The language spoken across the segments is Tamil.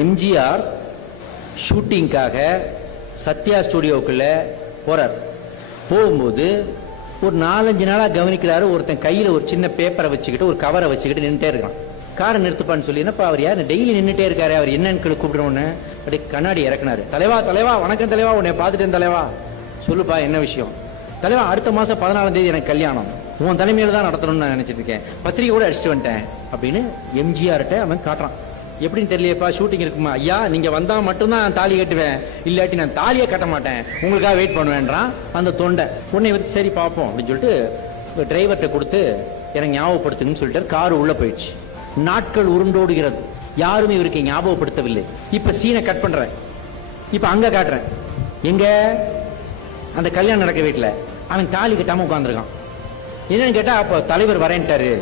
எம்ஜிஆர் ஷூட்டிங்காக சத்யா ஸ்டுடியோக்குள்ள போறார். போகும்போது ஒரு 4-5 நாளாக கவனிக்கிறாரு, ஒருத்தன் கையில் ஒரு சின்ன பேப்பரை வச்சுக்கிட்டு ஒரு கவரை வச்சுக்கிட்டு நின்றுட்டே இருக்கான். காரை நிறுத்துப்பான்னு சொல்லி, என்னப்பா அவர் யார் டெய்லி நின்றுட்டே இருக்காரு, அவர் என்னன்னு கூப்பிடுறோன்னு அப்படி கண்ணாடி இறக்குனாரு. தலைவா தலைவா வணக்கம் தலைவா, உன்னை பார்த்துட்டேன் தலைவா. சொல்லுப்பா என்ன விஷயம்? தலைவா அடுத்த மாதம் 14ஆம் தேதி எனக்கு கல்யாணம், உன் தலைமையில் தான் நடத்தணும்னு நான் நினச்சிட்டு இருக்கேன், பத்திரிகை கூட அடிச்சுட்டு வந்துட்டேன் அப்படின்னு எம்ஜிஆர்கிட்ட அவன் காட்டுறான். எப்படின்னு தெரியலையப்பா, ஷூட்டிங் இருக்குமா? ஐயா நீங்க வந்தா மட்டும்தான் தாலி கட்டுவேன், இல்லாட்டி நான் தாலியை கட்ட மாட்டேன், உங்களுக்காக வெயிட் பண்ணுவேன்றான் அந்த தொண்டை. உன்னை வந்து சரி பார்ப்போம் அப்படின்னு சொல்லிட்டு டிரைவர்கிட்ட கொடுத்து எனக்கு ஞாபகப்படுத்துங்கன்னு சொல்லிட்டு காரு உள்ள போயிடுச்சு. நாட்கள் உருண்டோடுகிறது, யாருமே இவருக்கு ஞாபகப்படுத்தவில்லை. இப்ப சீனை கட் பண்றேன், இப்ப அங்க காட்டுறேன். எங்க அந்த கல்யாணம் நடக்க வீட்டுல அவன் தாலி கட்டாம உட்கார்ந்துருக்கான். என்னன்னு கேட்டா, அப்போ தலைவர் வரேன்ட்டாரு,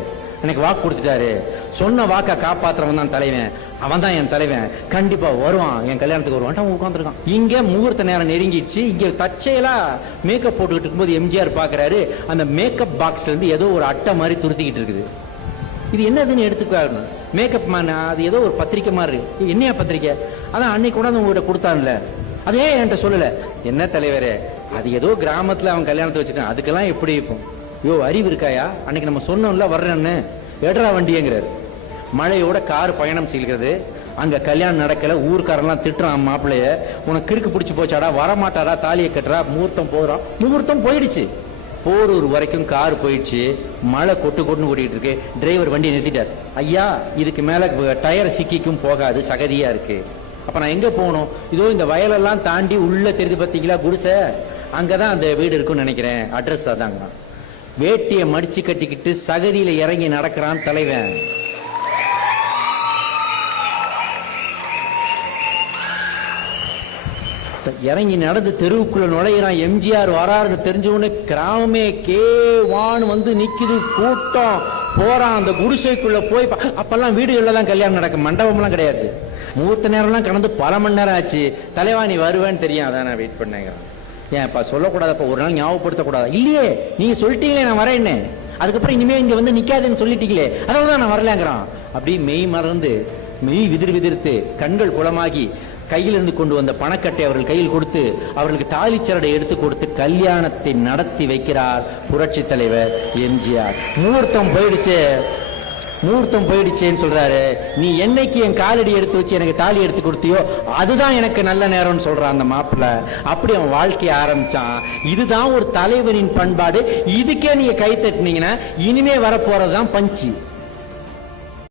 எனக்கு வாக்கு கொடுத்துட்டாரு, சொன்ன வாக்கை காப்பாத்துறவன் தான் தலைவன், அவன் தான் என் தலைவன், கண்டிப்பா வருவான், என் கல்யாணத்துக்கு வருவான். அவன் உட்காந்துருக்கான். இங்க முகூர்த்த நேரம் நெருங்கிடுச்சு. இங்க தச்சையலா மேக்கப் போட்டுக்கிட்டு இருக்கும்போது எம்ஜிஆர் பாக்குறாரு, அந்த மேக்கப் பாக்ஸ்ல இருந்து ஏதோ ஒரு அட்டை மாதிரி துருத்திக்கிட்டு இருக்குது. இது என்னதுன்னு எடுத்துக்காரு. மேக்கப் மேன், அது ஏதோ ஒரு பத்திரிக்கை மாதிரி இருக்கு. என்னையா பத்திரிக்கை? அதான் அன்னைக்கு கூட உங்ககிட்ட கொடுத்தான்ல, அதே என்கிட்ட சொல்லல. என்ன தலைவரே, அது ஏதோ கிராமத்துல அவன் கல்யாணத்தை வச்சுக்கான், அதுக்கெல்லாம் எப்படி இருக்கும்? யோ அறிவு இருக்காயா, அன்னைக்கு நம்ம சொன்னோம்ல வர்றேன்னு, எடுறா வண்டிங்கிறாரு. மழையோட கார் பயணம் செய்கிறது. அங்க கல்யாணம் நடக்கல, ஊர்க்காரெல்லாம் திட்டுறான் மாப்பிள்ளைய, உனக்கு கிறுக்கு பிடிச்சி போச்சாடா, வரமாட்டாடா, தாலியை கட்டுறா, முகூர்த்தம் போறான். முகூர்த்தம் போயிடுச்சு, போரூர் வரைக்கும் கார் போயிடுச்சு. மழை கொட்டு கொட்டுன்னு ஓடிட்டு இருக்கு. டிரைவர் வண்டி நிறுத்திட்டார். ஐயா இதுக்கு மேல டயர் சிக்கிக்கும் போகாது, சகதியா இருக்கு. அப்ப நான் எங்க போகணும்? இதோ இந்த வயலெல்லாம் தாண்டி உள்ள தெரிஞ்சு பார்த்தீங்களா குடிசை, அங்கதான் அந்த வீடு இருக்குன்னு நினைக்கிறேன், அட்ரஸ் அதாங்க. வேட்டியை மடிச்சு கட்டிக்கிட்டு சகதியில இறங்கி நடக்கிறான் தலைவன். இறங்கி நடந்து தெருவுக்குள்ள நுழையிறான். எம்ஜிஆர் வராருன்னு தெரிஞ்ச உடனே கிராமமே கேவான்னு வந்து நிக்குது, கூட்டம் போறான். அந்த குடிசைக்குள்ள போய் அப்பெல்லாம் வீடுகள்ல தான் கல்யாணம் நடக்கும், மண்டபம்லாம் கிடையாது. முகூர்த்த நேரம்லாம் கடந்து பல மணி நேரம் ஆச்சு. தலைவா நீ வருவேன்னு தெரியும், அதான் நான் வெயிட் பண்ணேங்கிறான். ஏன்ப்பா சொல்லக்கூடாதப்ப ஒரு நாள் ஞாபகப்படுத்தக்கூடாதா? இல்லையே நீங்க சொல்லிட்டீங்களே நான் வரேன்னு, அதுக்கப்புறம் இனிமே இங்க வந்து நிக்காதுன்னு சொல்லிட்டீங்களே, அதனாலதான் நான் வரலங்கிறான். அப்படி மெய் மறந்து மெய் விதிர்த்து கண்கள் குளமாகி கையிலிருந்து கொண்டு வந்த பணக்கட்டை அவர்கள் கையில் கொடுத்து அவர்களுக்கு தாலிச்சரடை எடுத்து கொடுத்து கல்யாணத்தை நடத்தி வைக்கிறார் புரட்சி தலைவர் எம்ஜிஆர். முகூர்த்தம் போயிடுச்சேன்னு சொல்றாரு. நீ என்னைக்கு என் காலடி எடுத்து வச்சு எனக்கு தாலி எடுத்து கொடுத்தியோ அதுதான் எனக்கு நல்ல நேரம்னு சொல்றான் அந்த மாப்பிள்ள. அப்படி அவன் வாழ்க்கையை ஆரம்பிச்சான். இதுதான் ஒரு தலைவனின் பண்பாடு. இதுக்கே நீங்க கை தட்டினீங்கன்னா இனிமே வரப்போறதுதான் பஞ்சு.